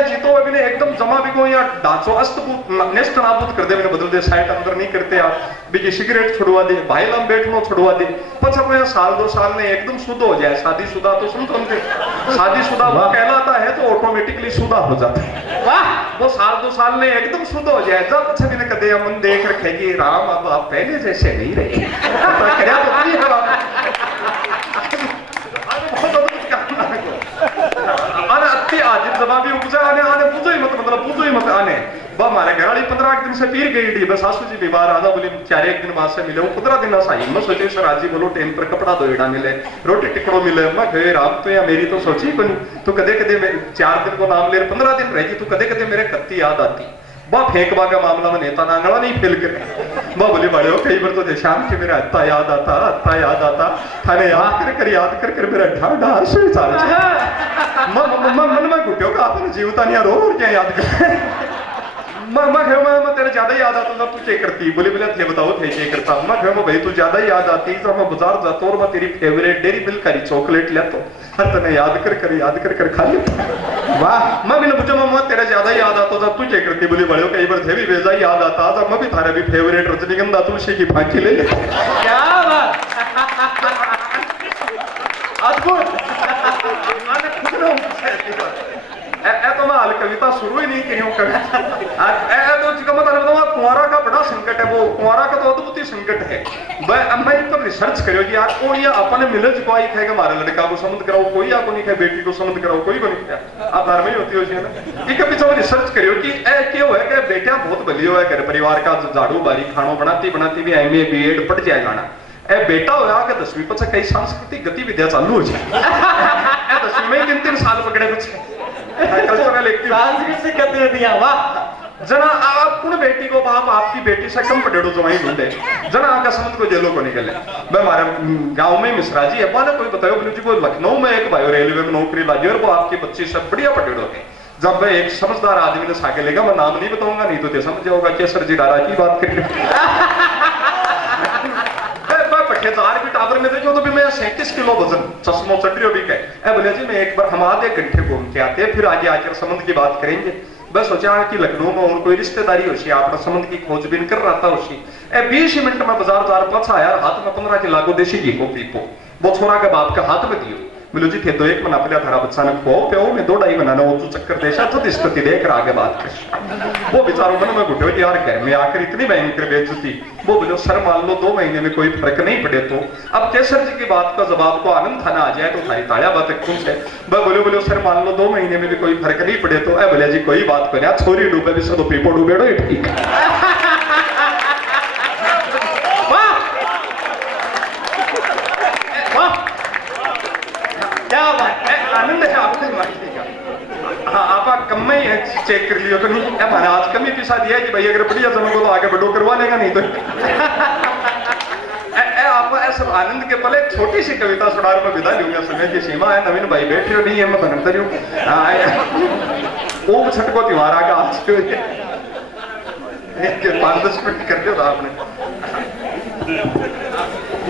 या जीतो अभी ने एकदम जमा भी को या डांचो अस्तबूत नेस्त नाबूद कर दे मैंने बदल दे साइड अंदर नहीं करते आप भी सिगरेट छुड़वा दे भाई लम बैठनो छुड़वा दे पछा को साल 2 साल में एकदम शुद्ध हो जाए शादीशुदा तो सुन तुम शादीशुदा वो कहलाता है तो ऑटोमेटिकली शुद्ध हो जाता है वाह वो साल 2 साल में एकदम शुद्ध हो जाए जब पछा भी ने कदे मन देख रखेगी राम अब आप पहले जैसे नहीं रहे तो क्या तो नहीं है आज जमा भी उपजा आने आने पूजो ही मत मतलब पूजो ही मत आने बा हमारे घर वाली 15 दिन से पीर गई थी बस सासू जी बीमार आधा बोली 4-1 दिन बाद से मिले 15 दिन ऐसा ही मैं सोचे सर आज ही बोलो टेन पर कपड़ा धोएड़ा मिले रोटी टिकड़ो मिले मैं कहे रात तो या मेरी तो सोची बनी तू कदे कदे 4 दिन को नाम ले 15 दिन रहेगी तू कदे कदे मेरे कत्ती याद आती बा फेंकवा का मामला में नेता नांगड़ा नहीं फेल कर बा बोले बड़े हो कई बार तो शाम के मेरा अत्ता याद आता थाने याद कर मेरा ढाढ़ा हर्ष चाल मन में घुट्यो का आपने जीवता नहीं रो क्या याद कर मैं तेरे ज्यादा याद आता था तू चेक करती बोले थे बताओ थे चेक करता मैं भाई तू ज्यादा याद आती तो मैं बाजार जाता और मैं तेरी फेवरेट डेरी मिल्क का चॉकलेट लेता हर तने याद कर खा लेता वाह मैंने पूछा मैं तेरा ज्यादा याद आता था तू चेक करती बोली बड़े कई बार थे भी वैसा ही याद आता था मैं भी थारा भी फेवरेट रजनीगंधा तुलसी की फांकी ले लेता क्या बात अद्भुत तो मैं हाल कविता शुरू ही नहीं करी हूँ तो कुंवारा का बड़ा संकट है वो कुंवारा का तो अद्भुत ही संकट है मैं इन पर रिसर्च करो कि यार कौन या अपने मिले जो कोई कहेगा हमारे लड़का को समझ कराओ कोई आपको नहीं कहे बेटी को समझ कराओ कोई को नहीं कहे आप घर में ही होती हो ना कि कभी सब रिसर्च करो कि क्यों है कि बेटियां बहुत बलियो है घर परिवार का झाड़ू बारी खानो बनाती भी MA BEd पढ़ जाए गाना ए बेटा होया के 10वीं पछे कई सांस्कृतिक गतिविधियां चालू हो जाए 10वीं में 3-3 साल पकड़े बच्चे कल्चरल एक्टिविटी सांस्कृतिक गतिविधियां वाह जना आप कुण बेटी को बाप आपकी बेटी से कम पढ़ेड़ो जमाई ढूंढे जना आका समझ को जेलों को निकले मैं हमारे गांव में मिश्रा जी है ना कोई बताओ बोले जी को लखनऊ में एक भाई रेलवे में नौकरी लगी और वो आपकी बच्ची से बढ़िया पढ़ेड़ो थे जब मैं एक समझदार आदमी ने साके लेगा मैं नाम नहीं बताऊंगा नहीं तो समझ जाओगा केसर जी डारा की बात करें भी टावर में देखो तो भी मैं 37 किलो वजन चश्मो चटरियो भी कहे बोले जी मैं एक बार हम आधे घंटे घूम के आते हैं फिर आगे आकर संबंध की बात करेंगे बस सोचा कि लखनऊ में और कोई रिश्तेदारी होशी आपने संबंध की खोजबीन कर रहा था होशी 20 मिनट में बाजार पाछा आया हाथ में 15 किलो को देसी घी को पीपो वो छोरा के बाप के हाथ में दियो बोलो जी थे तो 1 महीना पहले थारा बच्चा ने खो पे मैं 2-2.5 महीना वो तू चक्कर देशा तो दिस्कती देकर आगे बात कर वो बेचारों मन में घुटे यार घर में आकर इतनी भयंकर बेइज्जती वो बोलो सर मान लो 2 महीने में कोई फर्क नहीं पड़े तो अब केसर जी की बात का जवाब को आनंद थाना आ जाए तो थारी तालियां बात कौन से बोलो सर मान लो 2 महीने में भी कोई फर्क नहीं पड़े तो बोले जी कोई बात को छोरी डूबे भी सब पीपो डूबेड़ो ठीक आनंद है आपको हाँ आप कम में ही चेक कर लियो तो नहीं हमारा आज कमी पिसा दिया है कि भाई अगर बढ़िया समय को तो आगे बढ़ो करवा लेगा नहीं तो आप ऐसा आनंद के पल एक छोटी सी कविता सुना मैं विदा लूंगा समय की सीमा है नवीन भाई बैठ रहे नहीं है मैं बनता रही हूँ छटको त्योहार आगा आज 5-10 मिनट कर दिया था आपने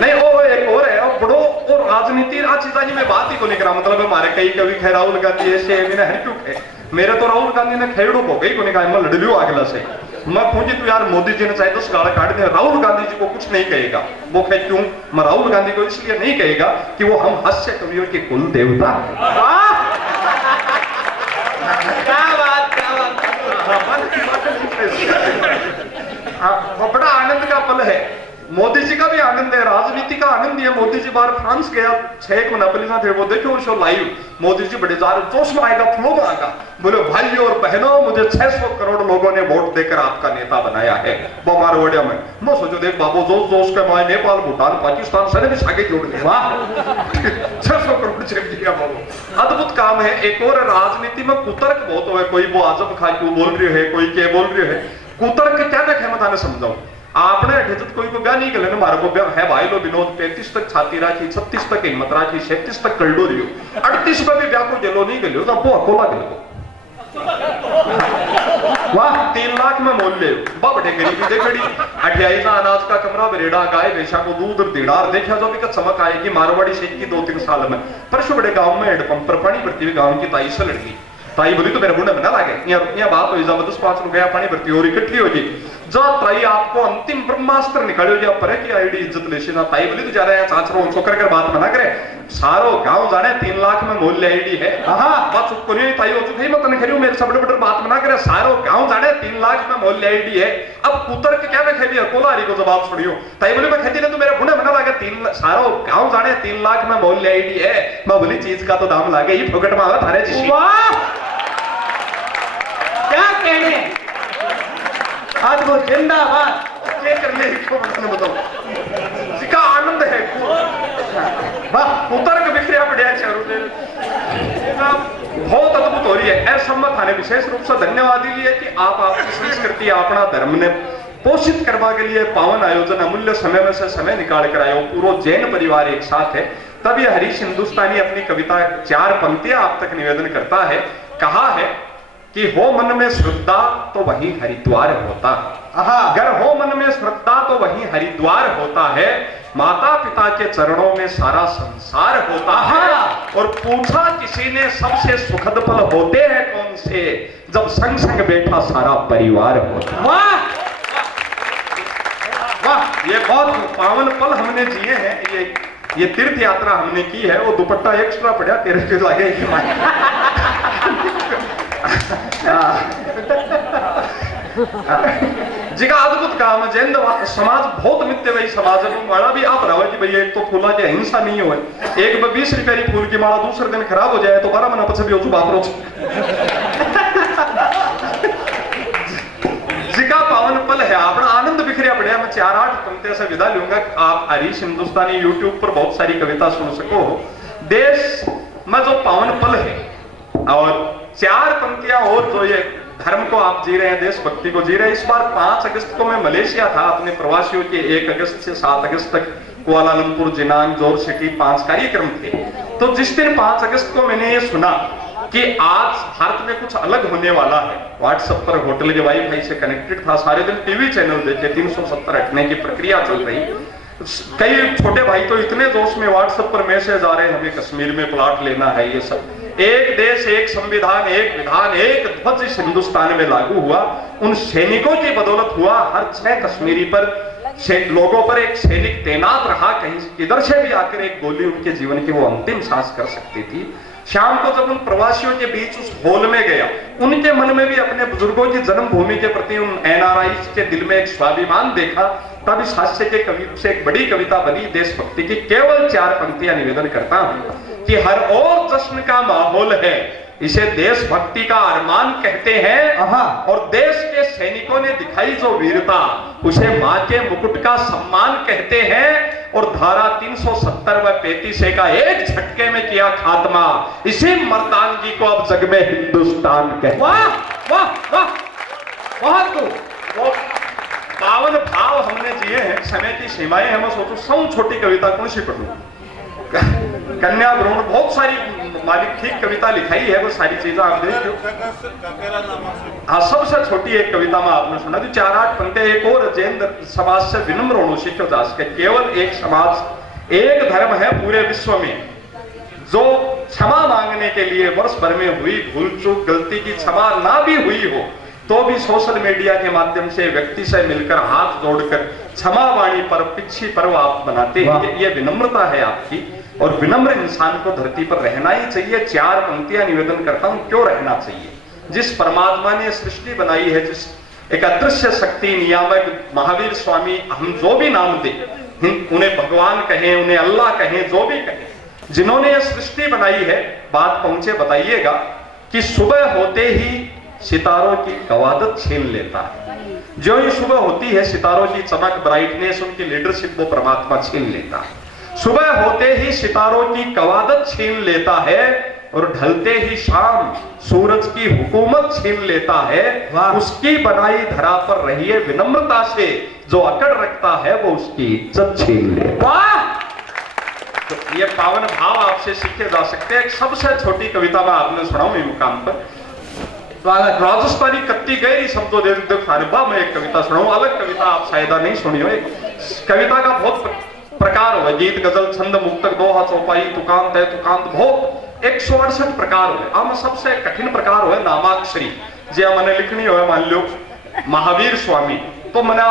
नहीं वो एक और है और बड़ो और राजनीति चीजा में बात ही को नहीं करा मतलब हमारे कई कवि खे राहुल गांधी ऐसे हर क्यों खे मेरे तो राहुल गांधी ने खेड़ो को गई को नहीं कहा मैं लड़ लियो अगला से मैं पूछी तू यार मोदी जी ने चाहे तो गाड़ा काट दे राहुल गांधी जी को कुछ नहीं कहेगा वो कहे क्यों मैं राहुल गांधी को इसलिए नहीं कहेगा कि वो हम हास्य कवियों के कुल देवता बड़ा आनंद का पल है मोदी जी का भी आनंद है राजनीति का आनंद है मोदी जी बाहर फ्रांस गया 6 महीना पहले थे वो देखो शो लाइव मोदी जी बड़े जार जोश में आएगा फ्लो में आएगा बोले भाइयों और बहनों मुझे 600 करोड़ लोगों ने वोट देकर आपका नेता बनाया है वो मारवाड़िया में मैं सोचो देख बाबू जोश जोश के माए नेपाल भूटान पाकिस्तान सारे भी आगे जोड़ दिया वाह 600 करोड़ चेक दिया बाबू अद्भुत काम है। एक और राजनीति में कुतर्क बहुत हो कोई वो आजम खा क्यों बोल रही है कोई क्या बोल रही है कुतर्क क्या देखे मैं थाने समझाऊं आपने अठेजत कोई को ब्याह नहीं कर लेना मारे को ब्याह है भाई लो विनोद 35 तक छाती राखी 36 तक हिम्मत राखी 37 तक कलडो रियो 38 में भी ब्याह को जलो नहीं कर लियो तो आपको अकोला कर वाह 3 लाख में मोल ले बड़े गरीबी दे खड़ी 28 अनाज का कमरा बरेड़ा गाय बेचा को दूध और दीड़ार देखा जो भी चमक आएगी मारवाड़ी शेख की 2-3 साल में परसों बड़े गांव में हेडपंप पर पानी भरती हुई गांव की 23 लड़की ताई बोली तो मेरे बुढ़े में ना लागे, यहाँ बात हुई जब 10-5 रुपया पानी भरती और इकट्ठी होगी, जो ताई आपको अंतिम ब्रह्मास्त्र निकालो जा पर की आईडी इज्जत लेशी ना। ताई बोली तो जा रहा है चाचरो उनको कर बात मना करे, सारो गांव जाने 3 लाख में मूल्य आईडी है। बात चुप करियो ताई हो चुकी मत नहीं मेरे सब बड़े बात मना करे, सारो गांव जाने 3 लाख में मूल्य आईडी है। अब पुत्र के क्या मैं खेली कोलारी को जवाब छोड़ियो। ताई बोली मैं खेती ने तो मेरे बुढ़े मना लागे, 3 सारो गांव जाने 3 लाख में मूल्य आईडी है। मैं बोली चीज का तो दाम लागे ही फोकट में आवा थारे जी। क्या कहने, आज वो जिंदाबाद क्या करने को बताओ जिका आनंद है वाह उतर के बिखरिया बढ़िया चारों ने बहुत अद्भुत हो रही है। ऐसा मत थाने विशेष रूप से धन्यवाद दिए कि आप आपकी संस्कृति अपना धर्म ने पोषित करवा के लिए पावन आयोजन अमूल्य समय में से समय निकाल कर आए हो। पूरा जैन परिवार एक साथ है। तब ये हरीश हिंदुस्तानी अपनी कविता 4 पंक्तियां आप तक निवेदन करता है। कहा है कि हो मन में श्रद्धा तो वही हरिद्वार होता है, अगर हो मन में श्रद्धा तो वही हरिद्वार होता है, माता पिता के चरणों में सारा संसार होता है। और पूछा किसी ने सबसे सुखद पल होते हैं कौन से, जब संग संग बैठा सारा परिवार होता है। वाह वाह, ये बहुत पावन पल हमने जिए हैं। ये तीर्थ यात्रा हमने की है। वो दुपट्टा एक्स्ट्रा पड़ा तेरे के लगे जिका अद्भुत काम है। जैन समाज बहुत मित्य भाई समाज वाला भी आप रहो कि भाई एक तो फूला की अहिंसा नहीं हो, एक 20 रुपए की फूल की माला दूसरे दिन खराब हो जाए तो 12 महीना पीछे भी हो बाप जिका पावन पल है अपना आनंद बिखरिया बढ़िया। मैं 4-8 पंक्तियों से विदा लूंगा। आप हरीश हिंदुस्तानी यूट्यूब पर बहुत सारी कविता सुन सको। देश में जो पावन पल है और 4 पंक्तियां और जो ये धर्म को आप जी रहे हैं, देशभक्ति को जी रहे हैं। इस बार 5 अगस्त को मैं मलेशिया था अपने प्रवासियों के 1 अगस्त से 7 अगस्त तक कुआलालंपुर, जिनांग, जोर सिटी 5 कार्यक्रम थे। तो जिस दिन 5 अगस्त को मैंने ये सुना कि आज भारत में कुछ अलग होने वाला है, व्हाट्सएप पर होटल के वाईफाई से कनेक्टेड था, सारे दिन टीवी चैनल देखे, 370 हटने की प्रक्रिया चल रही। कई छोटे भाई तो इतने जोश में व्हाट्सएप पर मैसेज आ रहे हैं हमें कश्मीर में प्लॉट लेना है। ये सब एक देश एक संविधान एक विधान एक ध्वज इस हिंदुस्तान में लागू हुआ। उन सैनिकों की बदौलत हुआ। हर 6 कश्मीरी पर लोगों पर एक सैनिक तैनात रहा, कहीं किधर से भी आकर एक गोली उनके जीवन की वो अंतिम सांस कर सकती थी। शाम को जब उन प्रवासियों के बीच उस हॉल में गया, उनके मन में भी अपने बुजुर्गों की जन्मभूमि के प्रति उन एनआरआई के दिल में एक स्वाभिमान देखा। तब इस हास्य के कवि से एक बड़ी कविता बनी देशभक्ति की। केवल 4 पंक्तियां निवेदन करता हूं कि हर ओर जश्न का माहौल है, इसे देशभक्ति का अरमान कहते हैं। और देश के सैनिकों ने दिखाई जो वीरता, उसे मां के मुकुट का सम्मान कहते हैं। और धारा 370 व 35 का एक झटके में किया खात्मा, इसी मर्दानगी को अब जग में हिंदुस्तान कहते हैं। वाह वाह वाह, बहुत वो पावन भाव हमने जिए हैं। समय की सीमाएं हैं। मैं सोचूं सौ छोटी कविता कौन सी पढ़ूं। कन्या भ्रूण बहुत सारी मालिक ठीक कविता लिखाई है, वो सारी चीजें आप देख लो। हाँ, सबसे छोटी एक कविता में आपने सुना थी 4-8 पंक्तियां। एक और जैन समाज से विनम्र होना सीखो जा सके। केवल एक समाज एक धर्म है पूरे विश्व में जो क्षमा मांगने के लिए वर्ष भर में हुई भूल चूक गलती की क्षमा ना भी हुई हो तो भी सोशल मीडिया के माध्यम से व्यक्ति से मिलकर हाथ जोड़कर क्षमा वाणी पर पिछी पर्व आप बनाते हैं। ये विनम्रता है आपकी। और विनम्र इंसान को धरती पर रहना ही चाहिए। 4 पंक्तियां निवेदन करता हूं क्यों रहना चाहिए। जिस परमात्मा ने सृष्टि बनाई है, जिस एक अदृश्य शक्ति नियामक महावीर स्वामी, हम जो भी नाम दे, उन्हें भगवान कहें, उन्हें अल्लाह कहें, जो भी कहें, जिन्होंने ये सृष्टि बनाई है, बात पहुंचे बताइएगा कि सुबह होते ही सितारों की कवादत छीन लेता है। जो ही सुबह होती है सितारों की चमक, ब्राइटनेस, उनकी लीडरशिप वो परमात्मा छीन लेता है। सुबह होते ही सितारों की कवादत छीन लेता है और ढलते ही शाम सूरज की हुकूमत छीन लेता है। उसकी बनाई धरा पर रहिए विनम्रता से, जो अकड़ रखता है वो उसकी इज्जत छीन लेता है। तो ये पावन भाव आपसे सीखे जा सकते हैं। एक सबसे छोटी कविता में आपने सुनाऊं इस मुकाम पर। राजस्थानी कत्ती गहरी शब्दों दे मैं एक कविता सुनाऊं। अलग कविता आप शायद नहीं सुनी हो। एक कविता का बहुत प्रकार हो, गीत, गजल, छंद, मुक्तक, दोहा, चौपाई, तुकांत है, तुकांत बहुत 168 प्रकार हुए। आम सबसे कठिन प्रकार हुए नामाक्षरी, जे मैंने लिखनी हो मान लो महावीर स्वामी, तो मैंने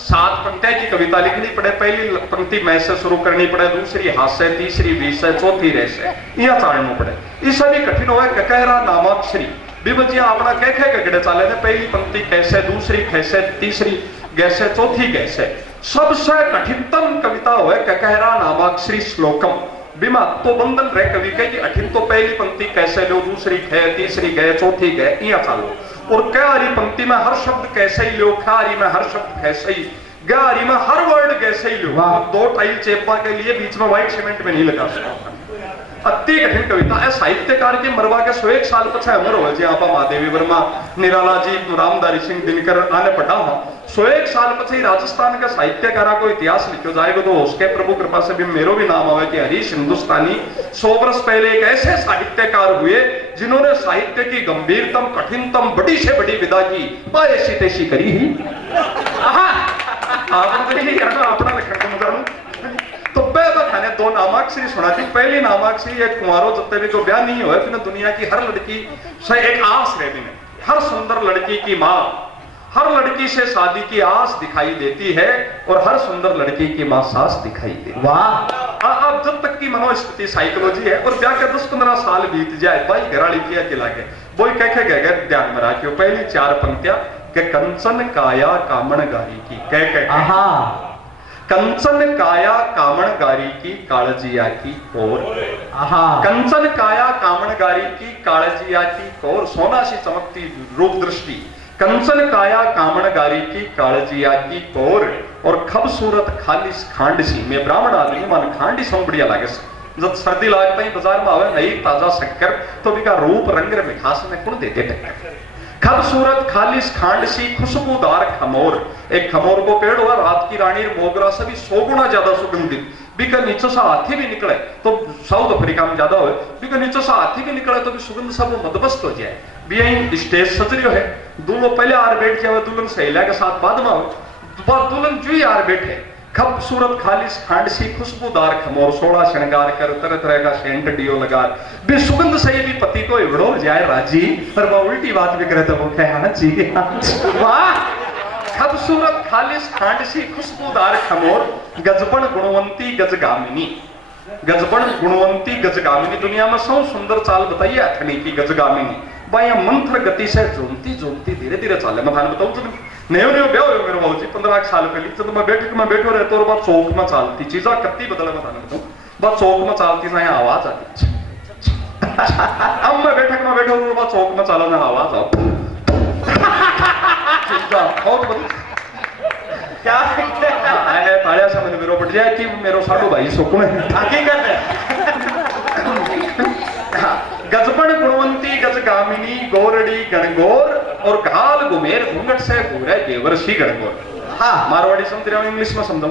सात पंक्तियां की कविता लिखनी पड़े। पहली पंक्ति मैं से शुरू करनी पड़े, दूसरी हाथ से, तीसरी बीच से, चौथी रे से, यह चालना पड़े। इससे भी कठिन हुआ ककहरा नामाक्षरी, बिबजिया अपना कह गगड़े चाले ने, पहली पंक्ति कैसे, दूसरी कैसे, तीसरी कैसे, चौथी कैसे। सबसे कठिनतम कविता हुए ककहरा नामाक्षरी श्लोकम, बिमा तो बंधन रहे कवि के कि अठिन तो पहली पंक्ति कैसे लो, दूसरी गए, तीसरी गए, चौथी गए, यह चालो। और कहारी पंक्ति में हर शब्द कैसे ही लो, खारी में हर शब्द कैसे ही, गारी में हर वर्ड कैसे ही लो। दो टाइल चेपा के लिए बीच में व्हाइट सीमेंट में नहीं लगा सकता। अति कठिन कविता है। साहित्यकार के मरवा के 101 साल पछा अमर हो जी आपा महादेवी वर्मा, निराला जी, रामधारी सिंह दिनकर आने पढ़ा हुआ 101 साल पछी राजस्थान के साहित्यकारा को इतिहास लिखो जाएगा तो उसके प्रभु कृपा से भी मेरो भी नाम आवे कि हरीश हिंदुस्तानी 100 वर्ष पहले एक ऐसे साहित्यकार हुए जिन्होंने साहित्य की गंभीरतम, कठिनतम, बड़ी से बड़ी विदा की ऐसी तैसी करी ही। अपना लिखने को मजा तो खाने दो नामाक्षरी सुना थी। पहली नामाक्षरी एक कुंवारो जब तक जो ब्याह नहीं हुआ फिर दुनिया की हर लड़की से एक आस रहती है। हर सुंदर लड़की की माँ हर लड़की से शादी की आस दिखाई देती है और हर सुंदर लड़की की माँ सास दिखाई देती। वाह। अब जब तक की मनोस्थिति साइकोलॉजी है और ब्याह के 10-15 साल बीत जाए भाई घराड़ी किया खिला के वो कह गए ध्यान में रखियो। पहली 4 पंक्तियां के कंचन काया कामण गारी की कह कंचन काया कामण गारी की कालजिया की कोर। कंचन काया कामण गारी की कालजिया की कोर, सोना सी चमकती रूप दृष्टि, कंचन काया कामण गारी की कालजिया की कोर और खूबसूरत खालिस खांड सी। मैं ब्राह्मण आदमी मन खांडी सम बढ़िया लागे। जब सर्दी लागता ही बाजार में आवे नई ताजा शक्कर तो बिका रूप रंग मिठास में कौन देते टक्कर। खूबसूरत खालिस खांड सी खुशबूदार खमोर, एक खमोर को पेड़ हुआ रात की रानी मोगरा से भी 100 गुना ज्यादा सुगंधित। बिका नीचे से हाथी भी निकले तो साउथ अफ्रीका में ज्यादा हो, बिका नीचे से हाथी भी निकले तो भी सुगंध सब मदमस्त हो जाए। भी यही स्टेज सजरियो है, दूल्हो पहले आर बैठ जाए, दुल्हन सहेलिया के साथ बाद में हो, दुल्हन जो ही आर बैठे। खूबसूरत खालिस खांड सी खुशबूदार खमोर, 16 श्रृंगार कर, तरह तरह का सेंट डियो लगा, भी सुगंध से भी पति को इवड़ो जाए राजी। पर वो उल्टी बात भी करे तो वो कहना चाहिए। वाह। खूबसूरत खालिस खांड सी खुशबूदार खमोर, गजबन गुणवंती गजगामिनी, गजबन गुणवंती गजगामिनी। दुनिया में सौ सुंदर चाल बताइए अथनी की गजगामिनी। भाई मंत्र गति से झूमती झूमती धीरे धीरे चाले। मैं थाने बताऊं जब नयो ब्याह हो मेरे बाबू जी 15 साल पहले जब मैं बैठक में बैठो रहता और बात चौक में चालती चीजा कत्ती बदला। मैं थाने बताऊं बात चौक में चालती ना आवाज आती। अब मैं बैठक में बैठो और बात चौक में चाला ना आवाज आओ। क्या ताड़िया से मैंने मेरो बढ़ जाए कि मेरो साडो भाई सोकुन हकीकत है। गजबन गुणवंती गजगामिनी गोरड़ी गणगोर और घाल गुमेर घूंघट से घूरे बेवरसी गणगोर। हाँ मारवाड़ी समझ रहे हो, इंग्लिश में समझो।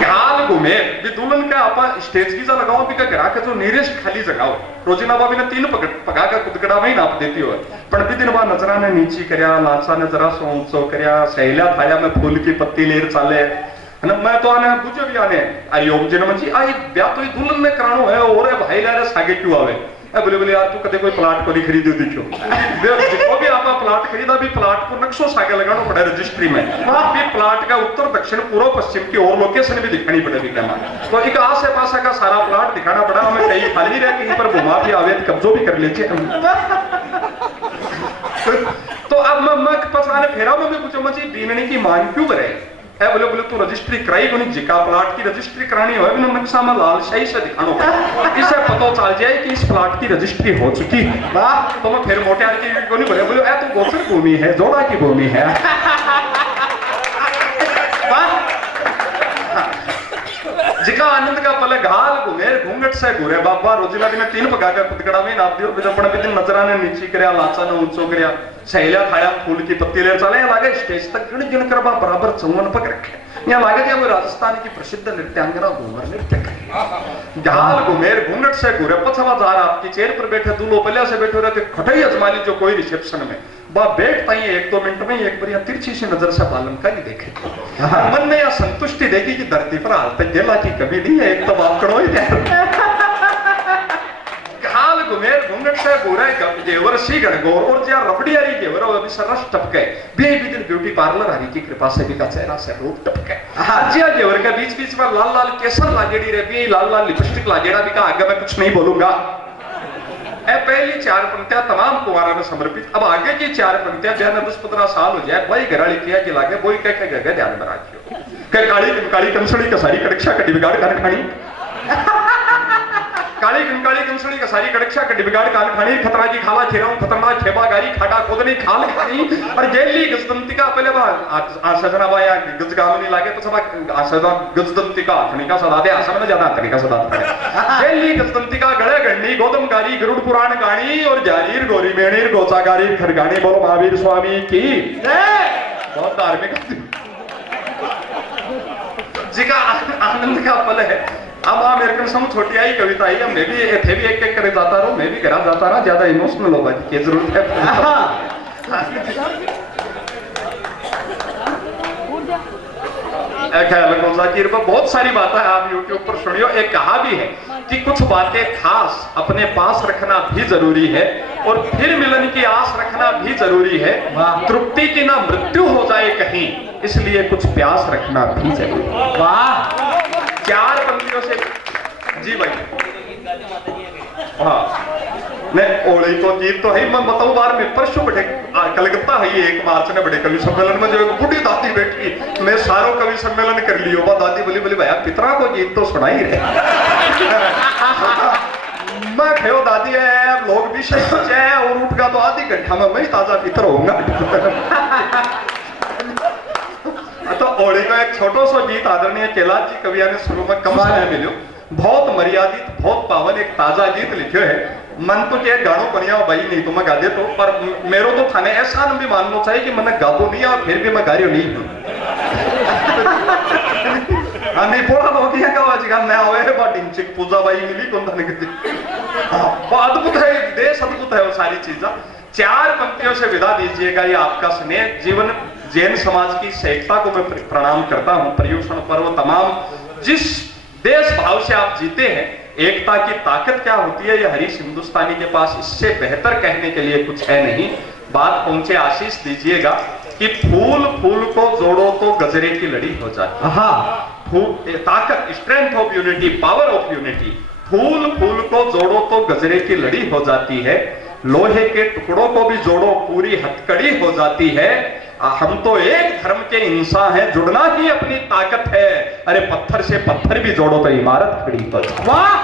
घाल घुमेर भी दुल्हन का आपा स्टेज की जा लगाओ भी का ग्राहक जो नीरेस्ट खाली जगाओ। रोजीना बाबी ने 3 पगा का कुदकड़ा में ही नाप देती हो। पण भी दिन बाद नजरा ने नीची करया, लाचा ने जरा सो ऊंचो करया, सहेला थाया में फूल की पत्ती लेर चाले। है ना मैं तो आने बुझो भी आने अरे ओम जी नमन जी आई ब्याह तो दुल्हन ने करानो है और भाई लारे सागे क्यों आवे। बोले बोले यार तू कदे कोई प्लाट को नहीं खरीदो दिखो। जिसको भी आप प्लाट खरीदा भी प्लाट को नक्शो सागे लगाना पड़े रजिस्ट्री में। भी प्लाट का उत्तर दक्षिण पूर्व पश्चिम की और लोकेशन भी दिखानी पड़ेगी। तो एक आसे पास का सारा प्लाट दिखाना पड़ा। हमें कहीं खाली रहे कहीं पर घुमा भी आवे कब्जो भी कर लेते हम। तो अब मैं पछाने फेरा में भी पूछो मुझे बीनने की मांग क्यों करे। बोले बोले तू रजिस्ट्री कराई को नहीं जिका प्लाट की रजिस्ट्री करानी हो बिना नक्शा में लाल शाही से दिखानो। इससे पता चल जाए कि इस प्लाट की रजिस्ट्री हो चुकी। वाह तो मैं फिर मोटे आर की को नहीं बोले बोले तो गोचर भूमि है जोड़ा की भूमि है। जिका आनंद का पले घाल घुमेर घूंघट से घूरे बाबा रोजिला बिना 3 पगा का कुदकड़ा में नाप दियो बिना पड़े दिन नजराने नीचे करया लाचा ने ऊंचो करया सहेला खाया फूल की पत्ती ले चले लागे स्टेज तक गिन गिन कर बराबर 54 पग रखे। यहाँ लागे क्या वो राजस्थान की प्रसिद्ध नृत्यांगना घूमर नृत्य करे। घाल घुमेर घूंघट से घूरे पछवा जा रहा आपकी चेयर पर बैठे दूल्हो पलिया से बैठे रहते खटाई अजमाली जो कोई रिसेप्शन में बा बैठता ही 1-2 मिनट में एक बार तिरछी सी नजर से बालन का नहीं देखे। मन ने यह संतुष्टि देखी कि धरती पर हाल तक गेला की कभी नहीं है। एक तो बाप करो ही घुमेर घुंगट से गोरे जेवर सी गणगोर और ज्या रबड़ियारी जेवर अभी सरस टपके बे दिन ब्यूटी पार्लर हरी की कृपा से भी का चेहरा से रूप टपके ज्या जेवर के बीच बीच में लाल लाल केसर लागेड़ी रे भी लाल लाल लिपस्टिक लागेड़ा भी का आगे मैं कुछ नहीं बोलूंगा। पहली 4 पंक्तियां तमाम कुंवारा में समर्पित। अब आगे की 4 पंक्तियां ब्याह 10-15 साल हो जाए वही घराली किया कि लागे वही कह के ध्यान में रखियो कह काली कंसड़ी का सारी कड़क्षा का बिगाड़ कर खानी काली कंसड़ी का सारी कड़क्षा का बिगाड़ काल खानी खतरा की खाला खेराऊं खतरनाक खेबा गारी खाटा कोदनी खाल खानी और जेली गजदंतिका पहले बा सजना बाया गजगामनी लागे तो सब आसदा गजदंतिका खनिका सदा दे आसम में ज्यादा तरीका सदा जेली गजदंतिका गळे गण्डी गोदम गारी गरुड़ पुराण गानी और जारीर गोरी मेणीर गोचा गारी खरगानी बोलो महावीर स्वामी की बहुत धार्मिक जी का आनंद का पल है। अब आप मेरे को छोटी आई कविता आई मैं भी थे भी एक करे जाता रहो मैं भी घर जाता रहा ज्यादा इमोशनल होगा की जरूरत है। बहुत सारी बातें आप YouTube पर सुनियो। एक कहा भी है कि कुछ बातें खास अपने पास रखना भी जरूरी है और फिर मिलन की आस रखना भी जरूरी है। तृप्ति की ना मृत्यु हो जाए कहीं इसलिए कुछ प्यास रखना भी जरूरी है। वाह 4 पंक्तियों से जी भाई। हाँ नहीं ओली तो गीत तो है मैं बताऊं बार में परसों बैठे कलकत्ता है ये 1 मार्च ने बड़े कवि सम्मेलन में जो एक बूढ़ी दादी बैठी मैं सारों कवि सम्मेलन कर लियो बा दादी बोली भैया पितरा को गीत तो सुना ही रहे मैं खेो दादी है लोग भी सही है और उठ गया तो आधी घंटा में मैं ताजा पितर होऊंगा। तो ओली का एक छोटो सो गीत आदरणीय कैलाश जी कविया ने शुरू में कम समय मिलो बहुत मर्यादित बहुत पावन एक ताजा गीत लिखे है। मन तो क्या गानों बढ़िया भाई नहीं तो मैं गा दे तो पर मेरो तो थाने ऐसा भी मानना चाहिए कि मैंने गाबो नहीं और फिर भी मैं गारियो नहीं हूं। नहीं बोला तो क्या का आज का मैं आवे बट इंचिक पूजा भाई मिली कौन थाने कितनी अद्भुत है देश अद्भुत है वो सारी चीजें। 4 पंक्तियों से विदा दीजिएगा ये आपका स्नेह जीवन जैन समाज की सहजता को मैं प्रणाम करता हूं। पर्युषण पर्व तमाम जिस देश भाव से आप जीते हैं एकता की ताकत क्या होती है ये हरीश हिंदुस्तानी के पास इससे बेहतर कहने के लिए कुछ है नहीं। बात पहुंचे आशीष दीजिएगा कि फूल फूल को जोड़ो तो गजरे की लड़ी हो जाती है। ताकत strength of unity power of unity फूल फूल को जोड़ो तो गजरे की लड़ी हो जाती है। लोहे के टुकड़ों को भी जोड़ो पूरी हथकड़ी हो जाती है। हम तो एक धर्म के इंसान हैं जुड़ना ही अपनी ताकत है। अरे पत्थर से पत्थर भी जोड़ो तो इमारत खड़ी हो जाए। वाह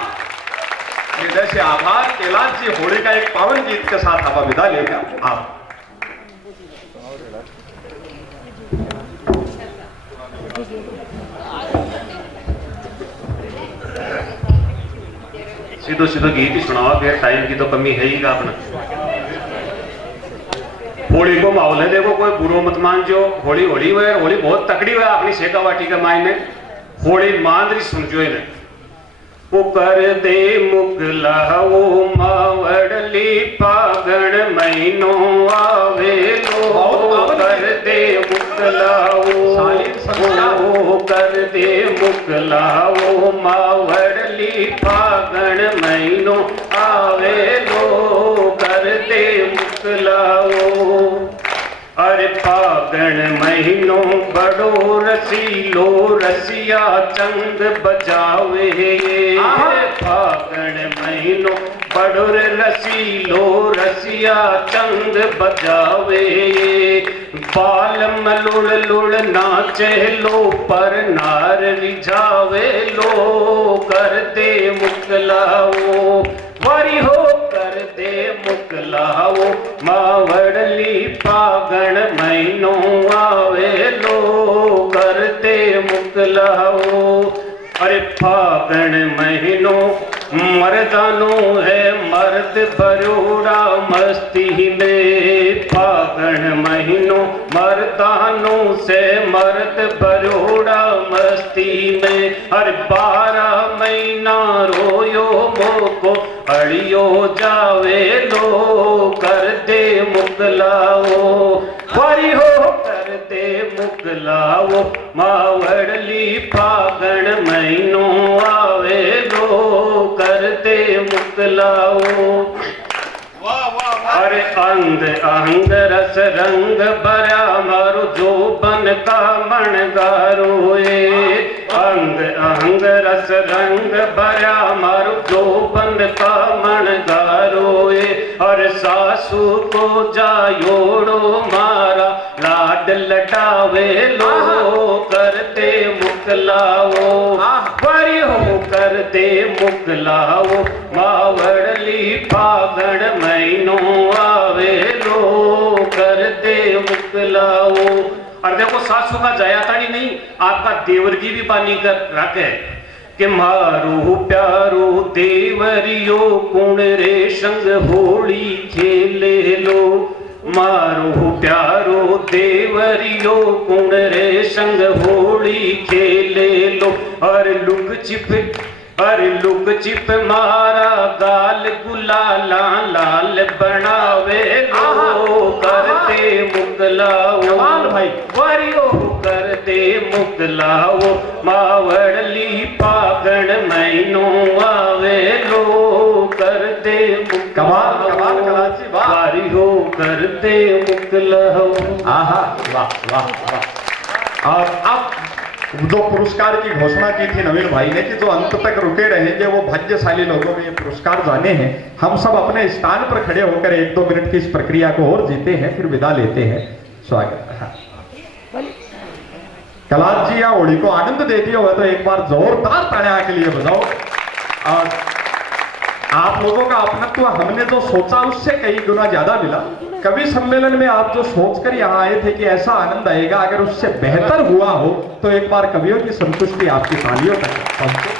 हृदय से आभार। कैलाश जी होली का एक पावन गीत के साथ आप विदा लेगा आप सीधो सीधो गीत ही सुनाओ फिर टाइम की तो कमी है ही अपना। होली को माहौल है देखो कोई बुरो मत मान जो होली होली हुए होली बहुत तकड़ी हुआ अपनी शेखावाटी के मायने होली मांदरी समझो ने वो कर दे मुगला वो मावड़ली पागण महीनो आवे लो कर दे मुगला वो कर दे मुगला वो मावड़ली पागण महीनो आवे लो कर दे मुगला अरे फागण महीनो बड़ो रसीलो रसिया चंद बजावे फागण महीनो बड़ो रसीलो रसिया चंद बजावे बाल मलुड़ लुड़ नाचे लो पर नार रिझावे लो कर दे मुकलाओ वारी हो कर दे मुकलाओ मावड़ली फागण महीनो आवे लो कर दे मुकलाओ अरे फागण महीनो मर्दानो है मर्द भरोड़ा मस्ती में फागण महीनो मर्दानो से मर्द भरोड़ा मस्ती में हर 12 महीना रोयो मोको अड़ियो जावे लो कर दे मुकलाओ वारी हो कर दे मुकलाओ मावड़ली फागण महीनो आवे लो कर दे मुकलाओ अंग अंग रस रंग भरा मारो जोबन का मन गारोए अंग अंग रस रंग भरा मारो जोबन का मन गारोए और सासू को जायोड़ो मारा लाड लटावे लो करते मुकलाओ बड़ी हो करते मुकलाओ मावड़ली फागण महीनो आवे लो करते मुकलाओ। और देखो सासू का जाया ताड़ी नहीं, आपका देवर की भी बानी कर रखे कि मारू प्यारो देवरियो कुण रे संग होली खेले लो मारो प्यारो देवरियो कुण रे संग होली खेले लो और लुक चिप मारा गाल गुलाला लाल बनावे लो करते मुकलाओ भाई वरियो करते मुकलाओ मावड़ली पागण महीनो आवे लो करते कमाल कमाल कलाची वाह वारियो करते मुकलाओ। आहा वाह वाह वाह। और अब जो पुरस्कार की घोषणा की थी नवीन भाई ने कि जो अंत तक रुके रहेंगे वो भाग्यशाली लोगों में ये पुरस्कार जाने हैं। हम सब अपने स्थान पर खड़े होकर 1-2 मिनट की इस प्रक्रिया को और जीते हैं, फिर विदा लेते हैं। स्वागत। हाँ। कलाश जी या होली को आनंद देती हो तो एक बार जोरदार तालियां के लिए बजाओ। और आप लोगों का अपनत्व हमने जो सोचा उससे कई गुना ज्यादा मिला। कवि सम्मेलन में आप जो सोचकर यहाँ आए थे कि ऐसा आनंद आएगा, अगर उससे बेहतर हुआ हो तो एक बार कवियों की संतुष्टि आपकी तालियों तक पहुंचे।